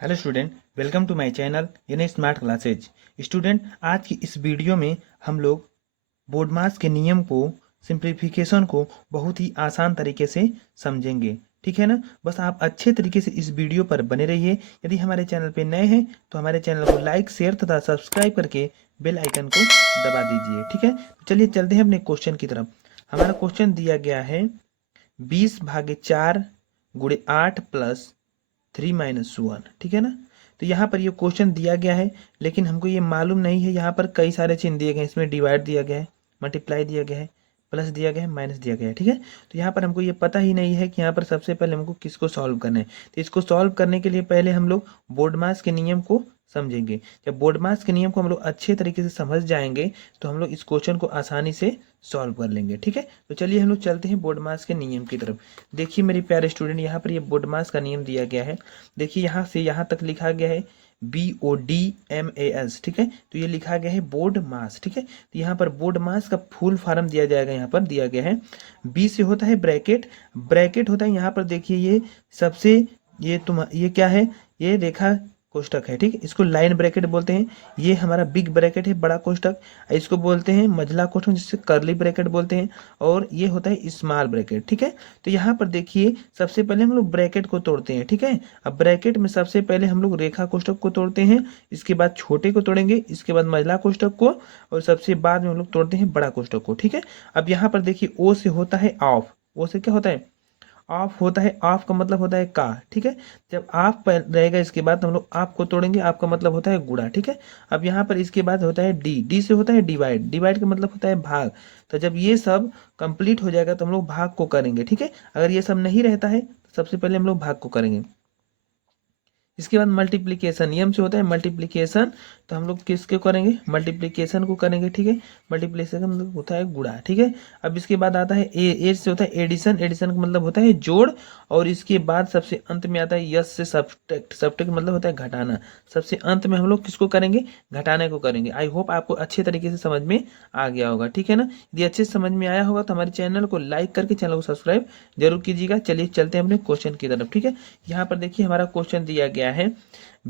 Hello student, welcome to my channel यानी smart classes. Student, आज की इस वीडियो में हम लोग बोर्ड मास के नियम को, सिंप्लीफिकेशन को बहुत ही आसान तरीके से समझेंगे। ठीक है ना? बस आप अच्छे तरीके से इस वीडियो पर बने रहिए। यदि हमारे चैनल पे नए हैं तो हमारे चैनल को लाइक, शेयर तथा सब्सक्राइब करके बेल आइकन को दबा दीजिए। ठीक है, तो चलिए चलते हैं अपने क्वेश्चन की तरफ। हमारा क्वेश्चन दिया गया है 20/4 गुणे 8 प्लस 3 - 1। ठीक है ना? तो यहाँ पर ये क्वेश्चन दिया गया है, लेकिन हमको ये मालूम नहीं है। यहाँ पर कई सारे चिन्ह दिए गए हैं। इसमें डिवाइड दिया गया है, मल्टीप्लाई दिया गया है, प्लस दिया गया है, माइनस दिया गया है। ठीक है, तो यहाँ पर हमको ये पता ही नहीं है कि यहाँ पर सबसे पहले हमको किसको सॉल्व करना है। तो इसको सॉल्व करने के लिए पहले हम लोग बोर्ड मास के नियम को समझेंगे। जब बोर्ड मास के नियम को हम लोग अच्छे तरीके से समझ जाएंगे तो हम लोग इस क्वेश्चन को आसानी से सॉल्व कर लेंगे। ठीक है, तो चलिए हम लोग चलते हैं बोर्ड मास के नियम की तरफ। देखिए मेरे प्यारे स्टूडेंट, यहाँ पर ये बोर्ड मास का नियम दिया गया है। देखिए यहाँ से यहाँ तक लिखा गया है BODMAS। ठीक है, तो ये लिखा गया है बोर्ड मास। ठीक है, तो यहाँ पर बोर्ड मास का फुल फॉर्म दिया जाएगा। यहाँ पर दिया गया है बी से होता है ब्रैकेट, ब्रैकेट होता है यहाँ पर। देखिए ये सबसे, ये क्या है, ये रेखा कोष्टक है। ठीक है, इसको लाइन ब्रैकेट बोलते हैं। ये हमारा बिग ब्रैकेट है, बड़ा कोष्टक। इसको बोलते हैं मझला कोष्टक, जिससे कर्ली ब्रैकेट बोलते हैं। और ये होता है स्मॉल ब्रैकेट। ठीक है, तो यहाँ पर देखिए सबसे पहले हम लोग ब्रैकेट को तोड़ते हैं। ठीक है, अब ब्रैकेट में सबसे पहले हम लोग रेखा कोष्टक को तोड़ते हैं, इसके बाद छोटे को तोड़ेंगे, इसके बाद मझला कोष्टक को, और सबसे बाद में हम लोग तोड़ते हैं बड़ा कोष्टक को। ठीक है, अब यहाँ पर देखिए ओ से होता है ऑफ। ओ से क्या होता है? ऑफ होता है। ऑफ का मतलब होता है का। ठीक है, जब ऑफ रहेगा इसके बाद हम लोग आप को तोड़ेंगे। आपका मतलब होता है गुणा। ठीक है, अब यहाँ पर इसके बाद होता है डी। डी से होता है डिवाइड। डिवाइड का मतलब होता है भाग। तो जब ये सब कंप्लीट हो जाएगा तो हम लोग भाग को करेंगे। ठीक है, अगर ये सब नहीं रहता है तो सबसे पहले हम लोग भाग को करेंगे। इसके बाद मल्टीप्लिकेशन, नियम से होता है मल्टीप्लिकेशन। तो हम लोग किसके करेंगे? मल्टीप्लिकेशन को करेंगे। ठीक है, मल्टीप्लिकेशन का मतलब होता है गुणा। ठीक है, अब इसके बाद आता है ए से होता है एडिशन। एडिशन का मतलब होता है जोड़। और इसके बाद सबसे अंत में आता है यस से सब्ट्रैक्ट। सब्ट्रैक्ट मतलब होता है घटाना। सबसे अंत में हम लोग किसको करेंगे? घटाने को करेंगे। आई होप आपको अच्छे तरीके से समझ में आ गया होगा। ठीक है ना? यदि अच्छे से समझ में आया होगा तो हमारे चैनल को लाइक करके चैनल को सब्सक्राइब जरूर कीजिएगा। चलिए चलते हैं अपने क्वेश्चन की तरफ। ठीक है, यहाँ पर देखिए हमारा क्वेश्चन दिया गया है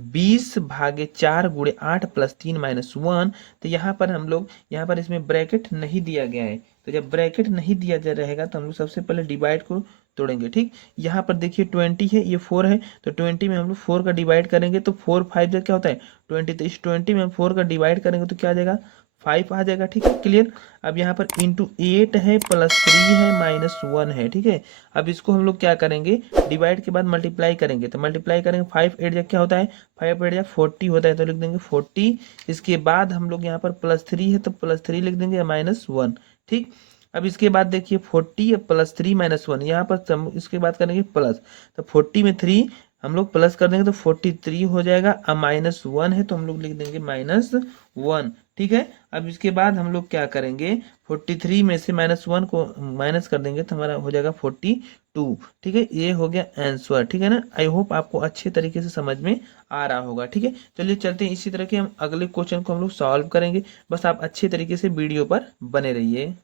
20/4 गुणे 8 प्लस 3 - 1। तो यहाँ पर हम लोग, यहाँ पर इसमें ब्रैकेट नहीं दिया गया है। तो जब ब्रैकेट नहीं दिया जा रहेगा तो हम लोग सबसे पहले डिवाइड को तोड़ेंगे। ठीक, यहाँ पर देखिए 20 है, ये 4 है, तो 20 में हम लोग 4 का डिवाइड करेंगे तो 4 5 जब क्या होता है 20। तो इस 20 में हम 4 का डिवाइड करेंगे तो क्या आ जाएगा? 5 आ जाएगा। ठीक है, क्लियर। अब यहाँ पर इंटू 8 है, प्लस 3 है, -1 है। ठीक है, अब इसको हम लोग क्या करेंगे? डिवाइड के बाद मल्टीप्लाई करेंगे। तो मल्टीप्लाई करेंगे 5 8 जा क्या होता है? 5 8 जा 40 होता है, तो लिख देंगे 40। इसके बाद हम लोग यहाँ पर +3 है तो +3 लिख देंगे, -1। ठीक, अब इसके बाद देखिए 40 +3 -1, यहाँ पर इसके बाद करेंगे प्लस। तो 40 में 3 हम लोग प्लस कर देंगे तो 43 हो जाएगा। अब -1 है तो हम लोग लिख देंगे -1। ठीक है, अब इसके बाद हम लोग क्या करेंगे? 43 में से -1 को माइनस कर देंगे तो हमारा हो जाएगा 42। ठीक है, ये हो गया आंसर। ठीक है ना? आई होप आपको अच्छे तरीके से समझ में आ रहा होगा। ठीक है, चलिए चलते हैं। इसी तरह के हम अगले क्वेश्चन को हम लोग सॉल्व करेंगे। बस आप अच्छे तरीके से वीडियो पर बने रहिए।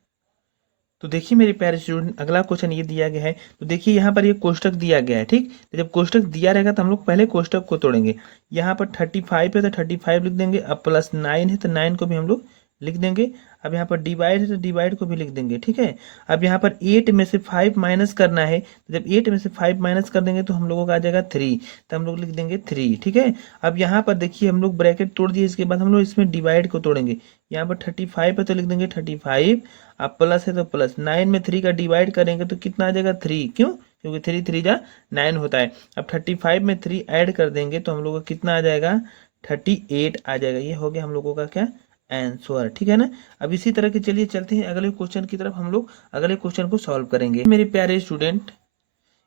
तो देखिए मेरे प्यारे स्टूडेंट, अगला क्वेश्चन ये दिया गया है। तो देखिए यहाँ पर ये कोष्टक दिया गया है। ठीक, तो जब कोष्टक दिया रहेगा तो हम लोग पहले कोष्टक को तोड़ेंगे। यहाँ पर 35 है तो 35 लिख देंगे। अब +9 है तो 9 को भी हम लोग लिख देंगे। अब यहाँ पर डिवाइड है तो डिवाइड को भी लिख देंगे। ठीक है, अब यहाँ पर 8 में से 5 माइनस करना है। तो जब 8 में से 5 माइनस कर देंगे तो हम लोगों का आ जाएगा 3, तो हम लोग लिख देंगे 3। ठीक है, अब यहाँ पर देखिए हम लोग ब्रैकेट तोड़ दिए, इसके बाद हम लोग इसमें डिवाइड को तोड़ेंगे। यहाँ पर 35 है तो लिख देंगे 35। अब प्लस है तो प्लस, 9 में 3 का डिवाइड करेंगे तो कितना आ जाएगा? 3। क्यों? क्योंकि 3 3 जा 9 होता है। अब 35 में 3 ऐड कर देंगे तो हम लोगों का कितना आ जाएगा? 38 आ जाएगा। ये हो गया हम लोगों का क्या? आंसर। ठीक है ना? अब इसी तरह के चलिए चलते हैं अगले क्वेश्चन की तरफ। हम लोग अगले क्वेश्चन को सॉल्व करेंगे। मेरे प्यारे स्टूडेंट,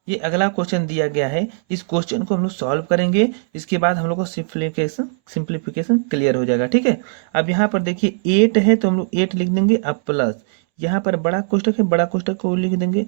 ये अगला क्वेश्चन दिया गया है। इस क्वेश्चन को हम लोग सॉल्व करेंगे। इसके बाद हम लोग को सिंप्लीफिकेशन क्लियर हो जाएगा। ठीक है, अब यहाँ पर देखिए 8 है तो हम लोग 8 लिख देंगे। अब प्लस यहाँ पर बड़ा कोष्टक है, बड़ा कोष्टक को लिख देंगे।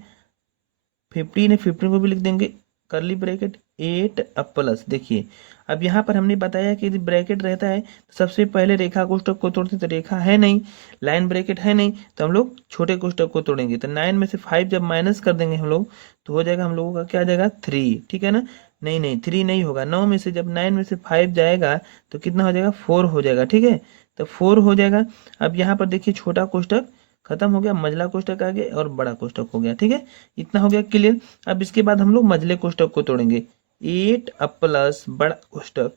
15 है, 15 को भी लिख देंगे। करली ब्रैकेट 8 अब प्लस। देखिए अब यहाँ पर हमने बताया कि यदि ब्रैकेट रहता है तो सबसे पहले रेखा कोष्टक को तोड़ते, तो रेखा है नहीं, लाइन ब्रैकेट है नहीं, तो हम लोग छोटे कोष्टक को तोड़ेंगे। तो 9 में से 5 जब माइनस कर देंगे हम लोग तो हो जाएगा हम लोगों का क्या आ जाएगा? 3। ठीक है ना? नहीं नहीं, 3 नहीं होगा। 9 में से जब 9 में से 5 जाएगा तो कितना हो जाएगा, 4 हो जाएगा। ठीक है, तो 4 हो जाएगा। अब यहाँ पर देखिए छोटा कोष्टक खत्म हो गया, मझला कोष्टक आ गया और बड़ा कोष्टक हो गया। ठीक है, इतना हो गया क्लियर। अब इसके बाद हम लोग मझले कोष्टक को तोड़ेंगे। 8 प्लस बड़ा कोष्टक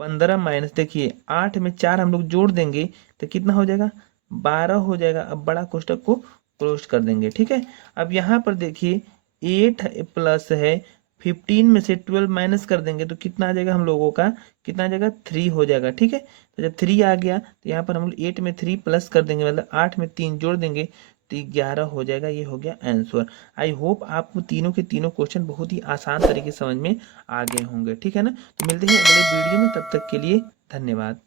15 माइनस, देखिए 8 में 4 हम लोग जोड़ देंगे तो कितना हो जाएगा, 12 हो जाएगा। अब बड़ा कोष्टक को क्लोज कर देंगे। ठीक है, अब यहाँ पर देखिए 8 प्लस है, 15 में से 12 माइनस कर देंगे तो कितना आ जाएगा हम लोगों का, कितना आ जाएगा, 3 हो जाएगा। ठीक है, तो जब 3 आ गया तो यहाँ पर हम लोग 8 में 3 प्लस कर देंगे, मतलब 8 में 3 जोड़ देंगे तो 11 हो जाएगा। ये हो गया आंसर। आई होप आपको तीनों के तीनों क्वेश्चन बहुत ही आसान तरीके से समझ में आ गए होंगे। ठीक है ना, तो मिलते हैं अगले वीडियो में, तब तक के लिए धन्यवाद।